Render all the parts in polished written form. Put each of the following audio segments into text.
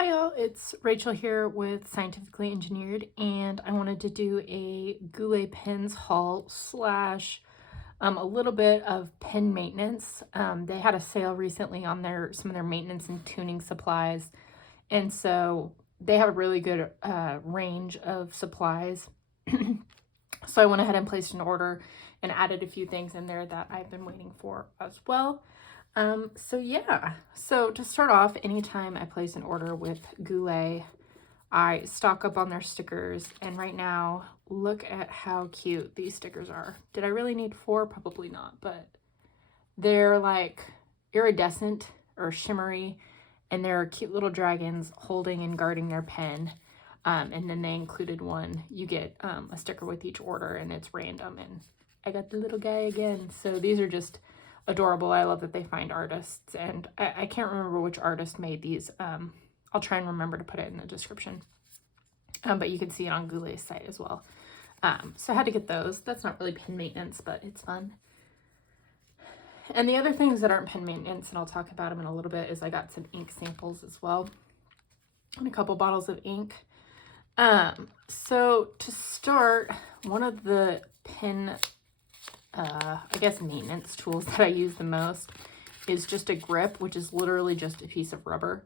Hi y'all, it's Rachel here with Scientifically Engineered, and I wanted to do a Goulet pens haul slash a little bit of pen maintenance. They had a sale recently on some of their maintenance and tuning supplies, and so they have a really good range of supplies. So I went ahead and placed an order and added a few things in there that I've been waiting for as well. So to start off, anytime I place an order with Goulet, I stock up on their stickers, and right now, look at how cute these stickers are. Did I really need 4? Probably not, but they're like iridescent or shimmery, and they're cute little dragons holding and guarding their pen. And then they included one. You get a sticker with each order, and it's random, and I got the little guy again. So these are just adorable. I love that they find artists, and I can't remember which artist made these. I'll try and remember to put it in the description. But you can see it on Goulet's site as well. So I had to get those. That's not really pen maintenance, but it's fun. And the other things that aren't pen maintenance, and I'll talk about them in a little bit, is I got some ink samples as well, and a couple bottles of ink. So to start, one of the pen I guess maintenance tools that I use the most is just a grip, which is literally just a piece of rubber.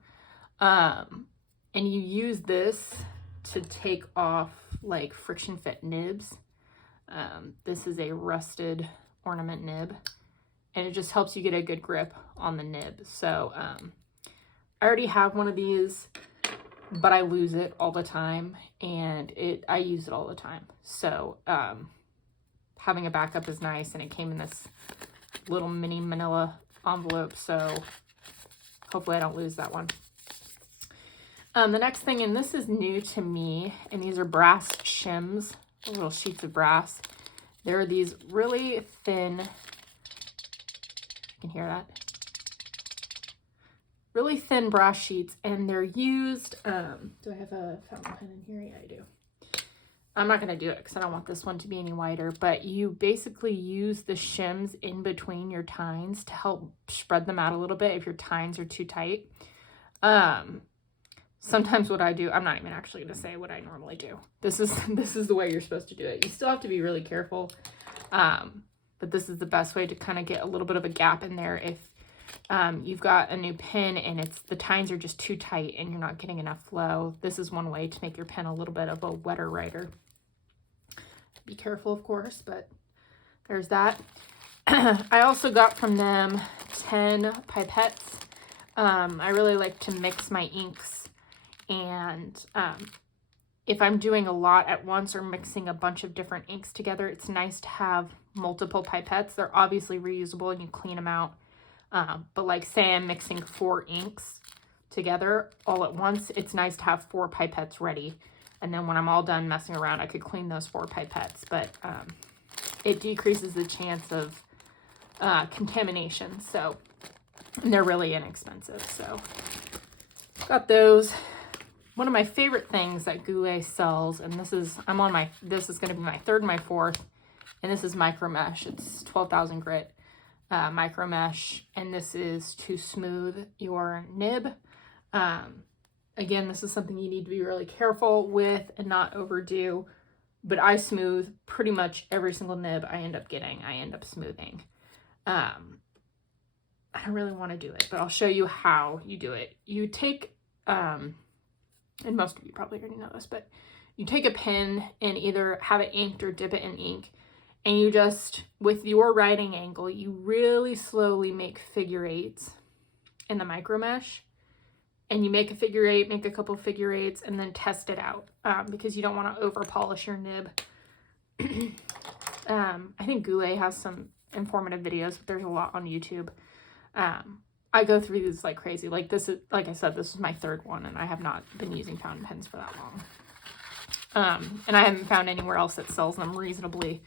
And you use this to take off like friction fit nibs. This is a rusted ornament nib, and it just helps you get a good grip on the nib. So I already have one of these, but I lose it all the time, and I use it all the time. So having a backup is nice, and it came in this little mini manila envelope, so hopefully I don't lose that one. The next thing, and this is new to me, and these are brass shims, little sheets of brass. There are these really thin, you can hear that, really thin brass sheets, and they're used, do I have a fountain pen in here? Yeah, I do. I'm not going to do it because I don't want this one to be any wider, but you basically use the shims in between your tines to help spread them out a little bit if your tines are too tight. Sometimes what I do, I'm not even actually going to say what I normally do. This is the way you're supposed to do it. You still have to be really careful, but this is the best way to kind of get a little bit of a gap in there if you've got a new pen and the tines are just too tight and you're not getting enough flow. This is one way to make your pen a little bit of a wetter writer. Be careful, of course, but there's that. I also got from them 10 pipettes. I really like to mix my inks, and if I'm doing a lot at once or mixing a bunch of different inks together, it's nice to have multiple pipettes. They're obviously reusable and you clean them out. But like say I'm mixing 4 inks together all at once, it's nice to have 4 pipettes ready. And then when I'm all done messing around, I could clean those 4 pipettes, but it decreases the chance of contamination. So they're really inexpensive. So got those. One of my favorite things that Goulet sells, and this is going to be my 3rd and my 4th, and this is micro mesh. It's 12,000 grit micro mesh, and this is to smooth your nib. Again, this is something you need to be really careful with and not overdo, but I smooth pretty much every single nib I end up getting. I end up smoothing. I don't really want to do it, but I'll show you how you do it. You take, and most of you probably already know this, but you take a pen and either have it inked or dip it in ink, and you just, with your writing angle, you really slowly make figure eights in the micro mesh. And you make a figure eight, make a couple figure eights, and then test it out because you don't want to over polish your nib. I think Goulet has some informative videos, but there's a lot on YouTube. I go through these like crazy. Like like I said, this is my 3rd one, and I have not been using fountain pens for that long. And I haven't found anywhere else that sells them reasonably.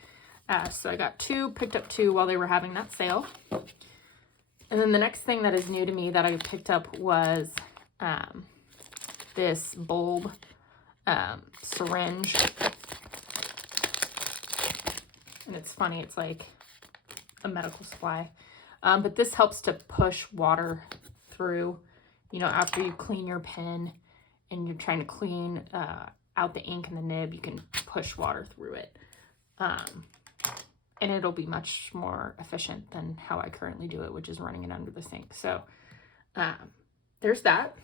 So I got 2, picked up 2 while they were having that sale. And then the next thing that is new to me that I picked up was this bulb syringe, and it's funny, it's like a medical supply, but this helps to push water through, you know, after you clean your pen and you're trying to clean out the ink in the nib, you can push water through it. And it'll be much more efficient than how I currently do it, which is running it under the sink. So there's that.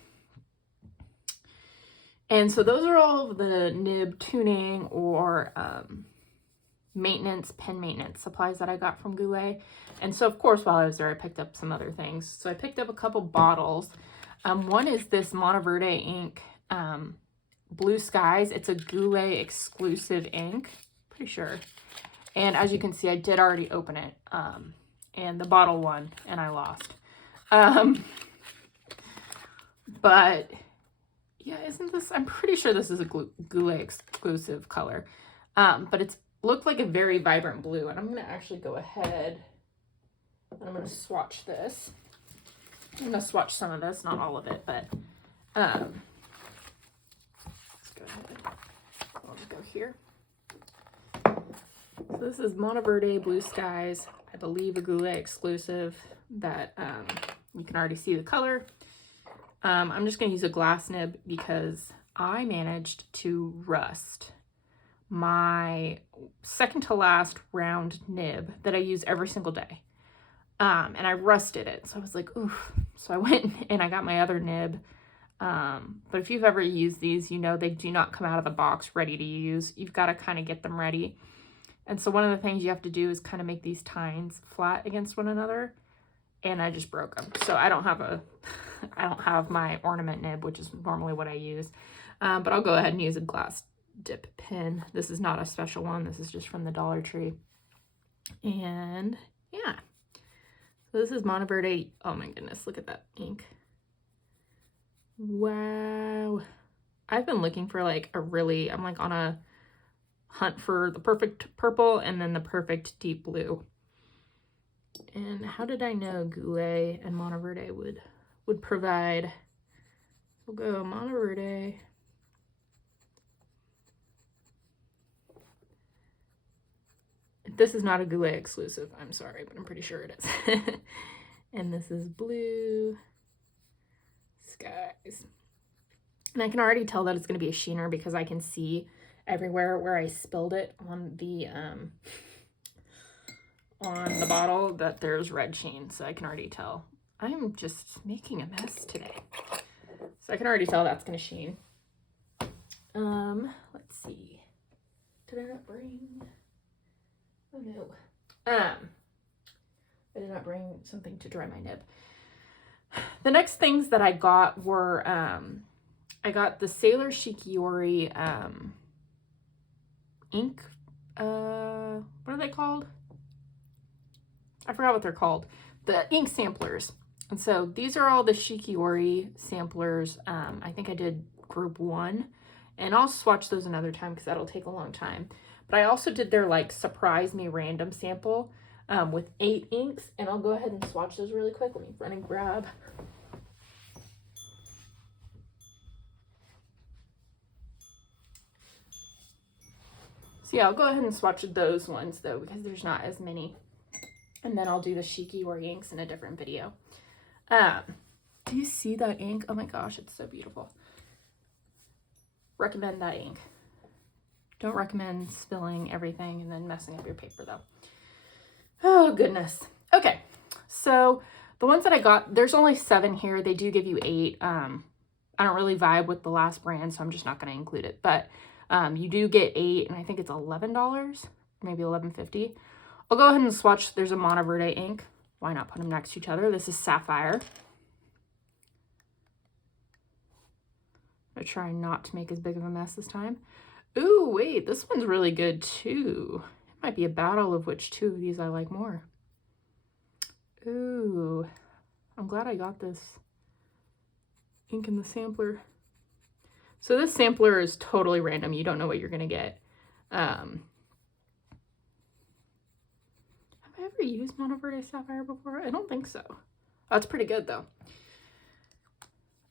And so those are all of the nib tuning or maintenance, pen maintenance supplies that I got from Goulet. And so of course, while I was there, I picked up some other things. So I picked up a couple bottles. One is this Monteverde ink, Blue Skies. It's a Goulet exclusive ink, pretty sure. And as you can see, I did already open it. And the bottle won and I lost. But yeah, isn't this, I'm pretty sure this is a Goulet exclusive color. But it's looked like a very vibrant blue. And I'm going to actually go ahead and I'm going to swatch this. I'm going to swatch some of this, not all of it, but let's go ahead. I'll just go here. So this is Monteverde Blue Skies, I believe a Goulet exclusive that you can already see the color. I'm just going to use a glass nib because I managed to rust my second to last round nib that I use every single day. And I rusted it. So I was like, oof. So I went and I got my other nib. But if you've ever used these, you know they do not come out of the box ready to use. You've got to kind of get them ready. And so one of the things you have to do is kind of make these tines flat against one another. And I just broke them. So I don't have my ornament nib, which is normally what I use. But I'll go ahead and use a glass dip pen. This is not a special one. This is just from the Dollar Tree. And yeah. So this is Monteverde. Oh my goodness, look at that ink. Wow. I've been looking for like I'm like on a hunt for the perfect purple and then the perfect deep blue. And how did I know Goulet and Monteverde would provide? We'll go Monteverde. This is not a Goulet exclusive, I'm sorry, but I'm pretty sure it is. And this is Blue Skies. And I can already tell that it's going to be a sheener because I can see everywhere where I spilled it on the bottle that there's red sheen. So I can already tell. I'm just making a mess today. So I can already tell that's going to sheen. Let's see. Did I not bring... Oh no. I did not bring something to dry my nib. The next things that I got were, I got the Sailor Shikiori ink. What are they called? I forgot what they're called. The ink samplers. And so these are all the Shikiori samplers. I think I did group 1. And I'll swatch those another time because that'll take a long time. But I also did their like surprise me random sample with 8 inks. And I'll go ahead and swatch those really quick. Let me run and grab. So yeah, I'll go ahead and swatch those ones though because there's not as many. And then I'll do the Shikiori inks in a different video. Do you see that ink? Oh my gosh, it's so beautiful. Recommend that ink. Don't recommend spilling everything and then messing up your paper though. Oh goodness. Okay, so the ones that I got, there's only 7 here. They do give you 8. I don't really vibe with the last brand, so I'm just not going to include it. But you do get 8, and I think it's $11, maybe $11.50. I'll go ahead and swatch. There's a Monteverde ink. Why not put them next to each other? This is Sapphire. I'm going to try not to make as big of a mess this time. Ooh, wait, this one's really good too. It might be a battle of which 2 of these I like more. Ooh, I'm glad I got this ink in the sampler. So this sampler is totally random. You don't know what you're going to get. Have I ever used Monteverde Sapphire before? I don't think so. Oh, it's pretty good though.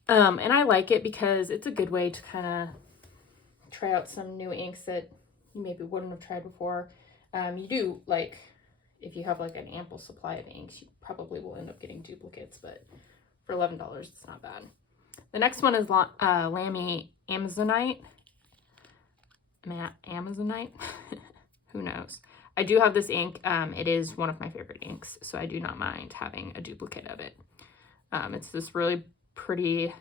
And I like it because it's a good way to kind of try out some new inks that you maybe wouldn't have tried before. You do, like, if you have like an ample supply of inks, you probably will end up getting duplicates, but for $11, it's not bad. The next one is Lamy Amazonite. Amazonite? Who knows? I do have this ink. It is one of my favorite inks, so I do not mind having a duplicate of it. It's this really pretty,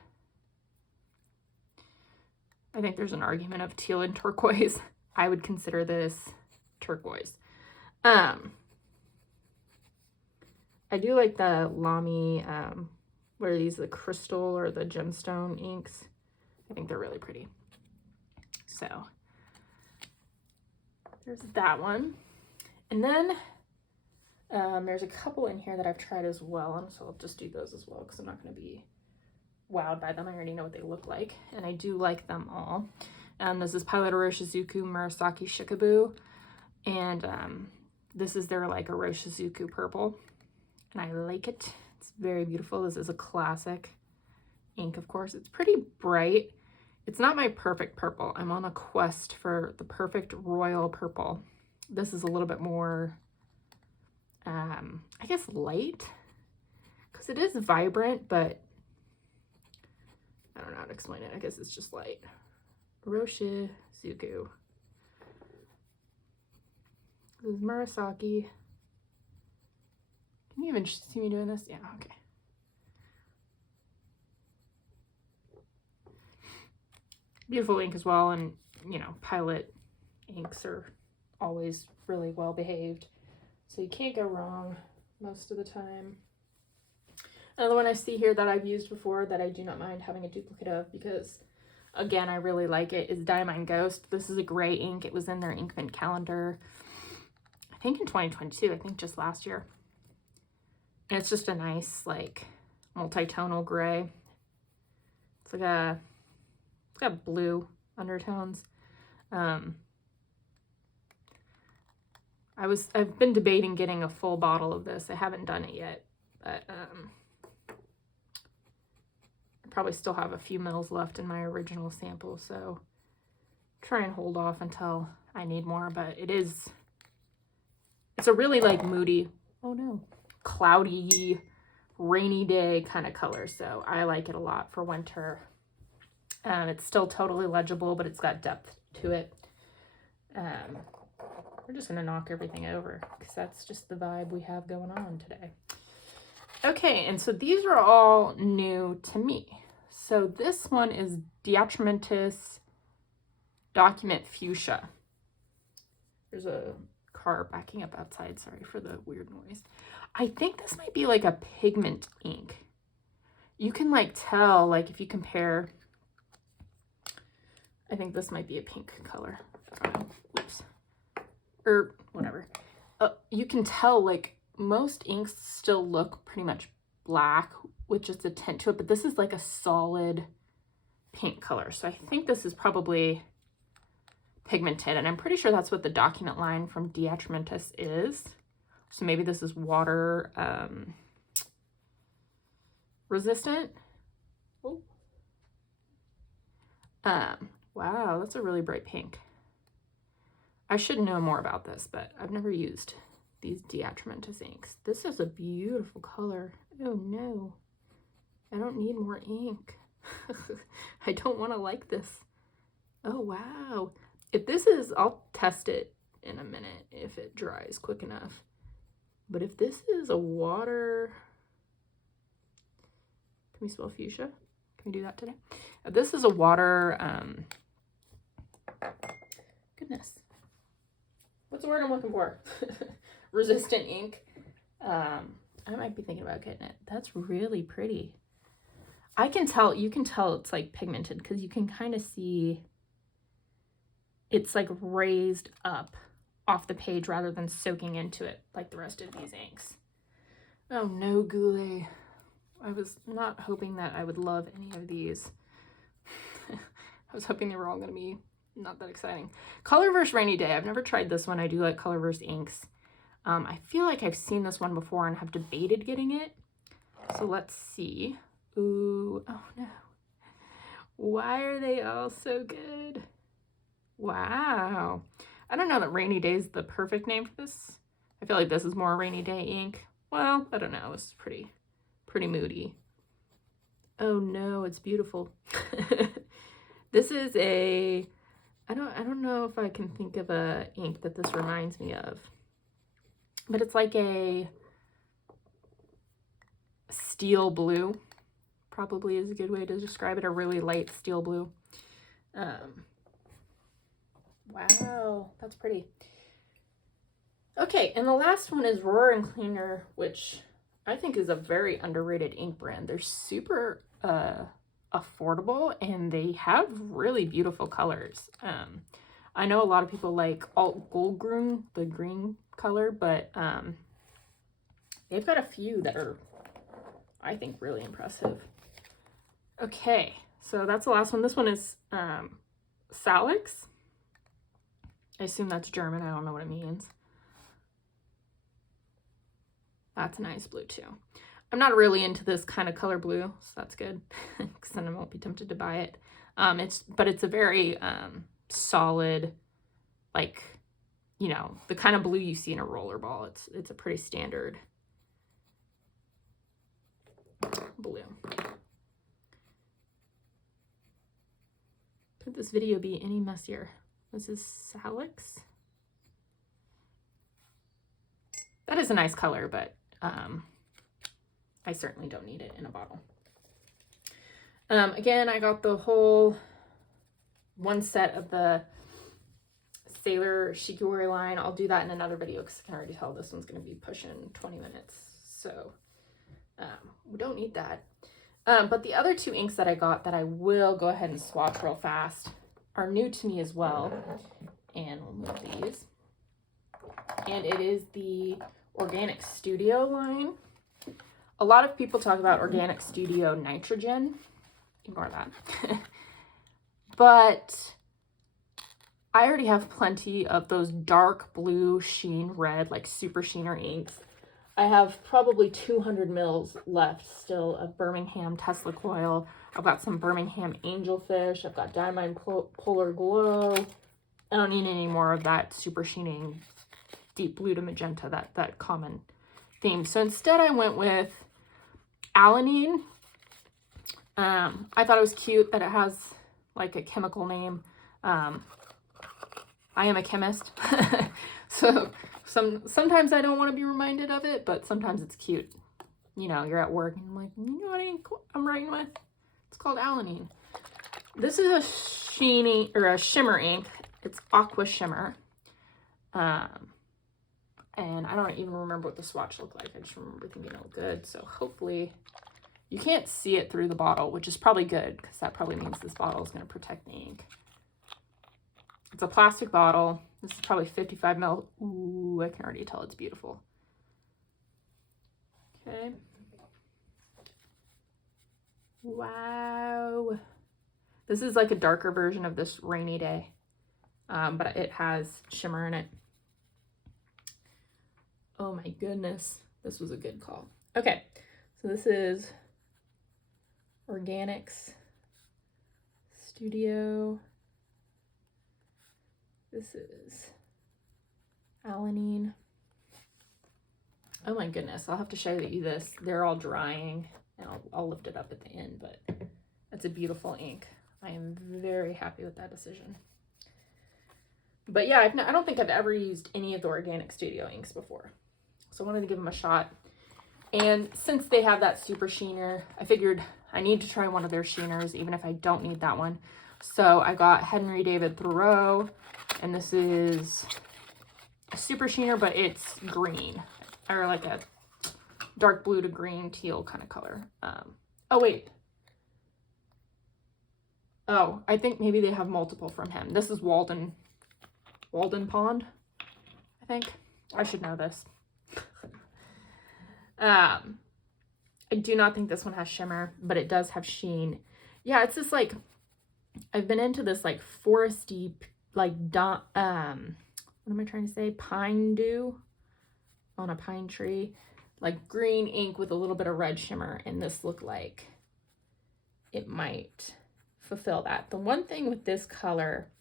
I think there's an argument of teal and turquoise. I would consider this turquoise. I do like the Lamy, what are these, the crystal or the gemstone inks? I think they're really pretty. So there's that one. And then there's a couple in here that I've tried as well, and so I'll just do those as well because I'm not going to be wowed by them. I already know what they look like, and I do like them all. This is Pilot Oroshizuku Murasaki Shikabue, and this is their like Oroshizuku purple, and I like it. It's very beautiful. This is a classic ink, of course. It's pretty bright. It's not my perfect purple. I'm on a quest for the perfect royal purple. This is a little bit more, I guess, light, because it is vibrant, but I don't know how to explain it. I guess it's just light. Oroshizuku. This is Murasaki. Can you even see me doing this? Yeah, okay. Beautiful ink as well, and you know, Pilot inks are always really well behaved, so you can't go wrong most of the time. Another one I see here that I've used before that I do not mind having a duplicate of because, again, I really like it, is Diamond Ghost. This is a gray ink. It was in their Inkman calendar, I think in 2022, I think just last year. And it's just a nice, like, multi-tonal gray. It's got blue undertones. I've been debating getting a full bottle of this. I haven't done it yet, but I probably still have a few mils left in my original sample, so try and hold off until I need more. But it's a really like moody, oh no, cloudy, rainy day kind of color, so I like it a lot for winter. It's still totally legible, but it's got depth to it. We're just gonna knock everything over because that's just the vibe we have going on today. Okay, and so these are all new to me. So this one is Diatramentis Document Fuchsia. There's a car backing up outside. Sorry for the weird noise. I think this might be like a pigment ink. You can like tell, like if you compare, I think this might be a pink color. I don't know. Oops. Or whatever. You can tell like most inks still look pretty much black with just a tint to it, but this is like a solid pink color. So I think this is probably pigmented, and I'm pretty sure that's what the document line from Diatramentis is. So maybe this is water resistant. Oh. Wow, that's a really bright pink. I should know more about this, but I've never used these Diatramentis inks. This is a beautiful color. Oh no, I don't need more ink. I don't want to like this. Oh wow. If this is, I'll test it in a minute if it dries quick enough. But if this is a water, can we spell fuchsia? Can we do that today? If this is a water, goodness. What's the word I'm looking for? Resistant ink. I might be thinking about getting it. That's really pretty. I can tell, you can tell it's like pigmented because you can kind of see it's like raised up off the page rather than soaking into it like the rest of these inks. Oh no, Goulet. I was not hoping that I would love any of these. I was hoping they were all going to be not that exciting. Colorverse Rainy Day. I've never tried this one. I do like Colorverse inks. I feel like I've seen this one before and have debated getting it. So let's see. Ooh, oh no. Why are they all so good? Wow. I don't know that Rainy Day is the perfect name for this. I feel like this is more Rainy Day ink. Well, I don't know. It's pretty moody. Oh no, it's beautiful. This is a, I don't know if I can think of a ink that this reminds me of, but it's like a steel blue, probably is a good way to describe it, a really light steel blue. Wow, that's pretty. Okay, and the last one is Roar and Cleaner, which I think is a very underrated ink brand. They're super affordable, and they have really beautiful colors. I know a lot of people like Alt Goldgrün, the green color, but they've got a few that are, I think, really impressive. Okay, so that's the last one. This one is Salix. I assume that's German. I don't know what it means. That's a nice blue too. I'm not really into this kind of color blue, so that's good, because then I won't be tempted to buy it. But it's a very solid, like, you know, the kind of blue you see in a rollerball. It's a pretty standard blue. Could this video be any messier? This is Salix. That is a nice color, but I certainly don't need it in a bottle. Again, I got the whole one set of the Sailor Shikiwari line. I'll do that in another video because I can already tell this one's going to be pushing 20 minutes. So we don't need that. But the other two inks that I got that I will go ahead and swatch real fast are new to me as well. And we'll move these. And it is the Organic Studio line. A lot of people talk about Organic Studio Nitrogen. Ignore that. But I already have plenty of those dark blue sheen red, like super sheener inks. I have probably 200 mils left still of Birmingham Tesla Coil. I've got some Birmingham Angelfish. I've got Diamond Polar Glow. I don't need any more of that super sheening deep blue to magenta, that common theme. So instead I went with Alanine. I thought it was cute that it has like a chemical name. I am a chemist. So sometimes I don't want to be reminded of it, but sometimes it's cute. You know, you're at work and I'm like, you know what ink I'm writing with? It's called Alanine. This is a sheeny or a shimmer ink. It's Aqua Shimmer. And I don't even remember what the swatch looked like. I just remember thinking it looked good. So hopefully you can't see it through the bottle, which is probably good because that probably means this bottle is going to protect the ink. It's a plastic bottle. This is probably 55 ml. Ooh, I can already tell it's beautiful. Okay. Wow. This is like a darker version of this Rainy Day, but it has shimmer in it. Oh my goodness, this was a good call. Okay, so this is Organics Studio. This is Alanine. Oh my goodness, I'll have to show you this. They're all drying, and I'll lift it up at the end, but that's a beautiful ink. I am very happy with that decision. But yeah, I don't think I've ever used any of the Organic Studio inks before. So I wanted to give them a shot. And since they have that super sheener, I figured I need to try one of their sheeners, even if I don't need that one. So I got Henry David Thoreau, and this is a super sheener, but it's green, or like a dark blue to green teal kind of color. Oh wait. Oh, I think maybe they have multiple from him. This is Walden Pond, I think. I should know this. I do not think this one has shimmer, but it does have sheen. Yeah, it's just like, I've been into this like foresty, like, what am I trying to say? Pine dew on a pine tree, like green ink with a little bit of red shimmer. And this looked like it might fulfill that. The one thing with this color,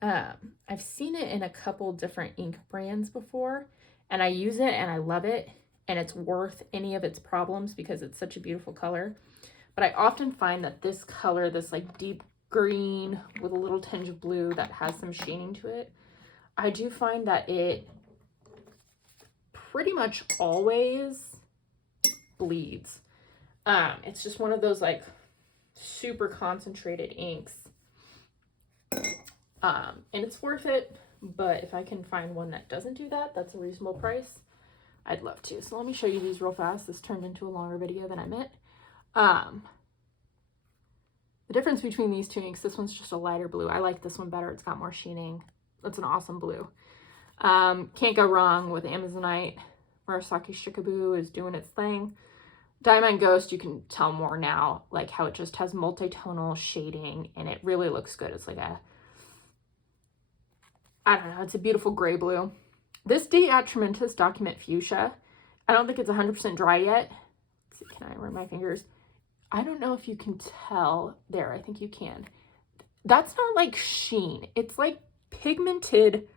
I've seen it in a couple different ink brands before, and I use it and I love it, and it's worth any of its problems because it's such a beautiful color. but I often find that this color, this like deep green with a little tinge of blue that has some sheening to it, I do find that it pretty much always bleeds. It's just one of those like super concentrated inks. And it's worth it, but if I can find one that doesn't do that, that's a reasonable price, I'd love to. So let me show you these real fast. This turned into a longer video than I meant. The difference between these two inks, this one's just a lighter blue. I like this one better. It's got more sheening. It's an awesome blue. Can't go wrong with Amazonite. Murasaki Shikaboo is doing its thing. Diamond Ghost, you can tell more now, like how it just has multi-tonal shading and it really looks good. It's like a, I don't know, it's a beautiful gray blue. This Diatramentus Document Fuchsia, I don't think it's 100% dry yet. Let's see, can I run my fingers? I don't know if you can tell. There, I think you can. That's not like sheen. It's like pigmented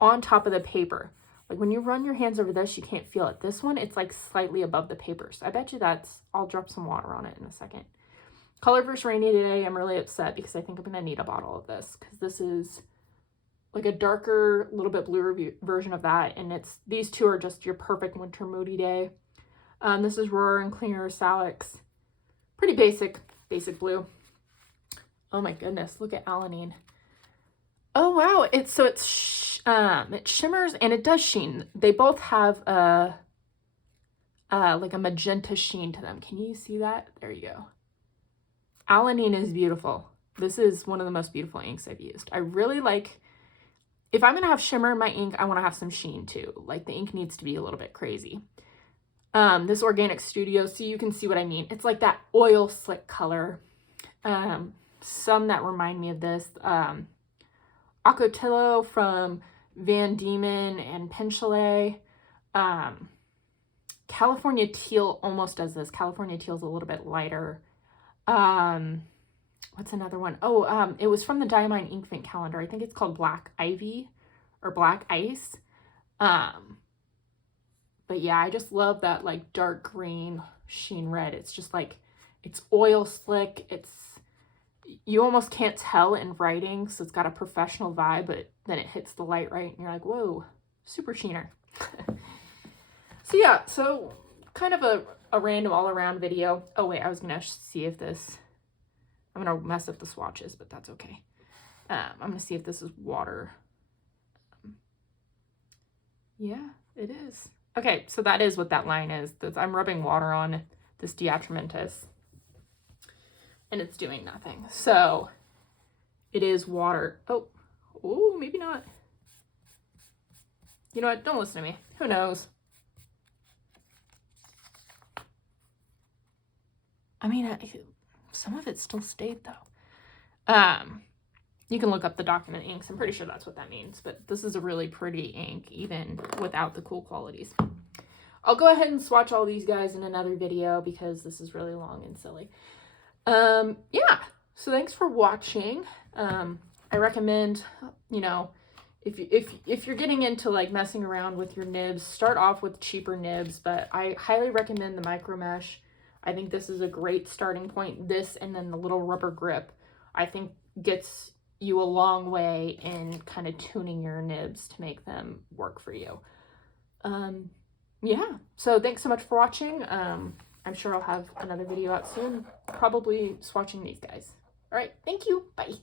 on top of the paper. Like when you run your hands over this, you can't feel it. This one, it's like slightly above the paper. So I bet you that's, I'll drop some water on it in a second. Color versus Rainy Day, I'm really upset because I think I'm going to need a bottle of this because this is like a darker, little bit bluer version of that. And it's, these two are just your perfect winter moody day. This is Roar and Cleaner Salix. Pretty basic blue. Oh my goodness, look at Alanine. Oh wow, it shimmers and it does sheen. They both have a like a magenta sheen to them. Can you see that? There you go. Alanine is beautiful. This is one of the most beautiful inks I've used. I really like, if I'm gonna have shimmer in my ink, I want to have some sheen too. Like the ink needs to be a little bit crazy. This Organic Studio, so you can see what I mean. It's like that oil slick color. Some that remind me of this. Ocotillo from Van Diemen and Pen Chalet. California Teal almost does this. California Teal's a little bit lighter. What's another one? Oh, it was from the Diamine Inkvent calendar. I think it's called Black Ivy or Black Ice. But yeah, I just love that like dark green sheen red. It's just like, it's oil slick. It's, you almost can't tell in writing. So it's got a professional vibe, but then it hits the light right and you're like, whoa, super sheener. So yeah, so kind of a random all around video. Oh wait, I was going to see if this, I'm going to mess up the swatches, but that's okay. I'm going to see if this is water. Yeah, it is. Okay, so that is what that line is. I'm rubbing water on this Diatramentus and it's doing nothing. So it is water. Oh, maybe not. You know what? Don't listen to me. Who knows? I mean, some of it still stayed though. You can look up the document inks. I'm pretty sure that's what that means, but this is a really pretty ink even without the cool qualities. I'll go ahead and swatch all these guys in another video because this is really long and silly. Yeah, so thanks for watching. I recommend, you know, if you're getting into like messing around with your nibs, start off with cheaper nibs, but I highly recommend the micro mesh. I think this is a great starting point. This and then the little rubber grip, I think gets you a long way in kind of tuning your nibs to make them work for you. Yeah, so thanks so much for watching. I'm sure I'll have another video out soon, probably swatching these guys. All right, thank you. Bye.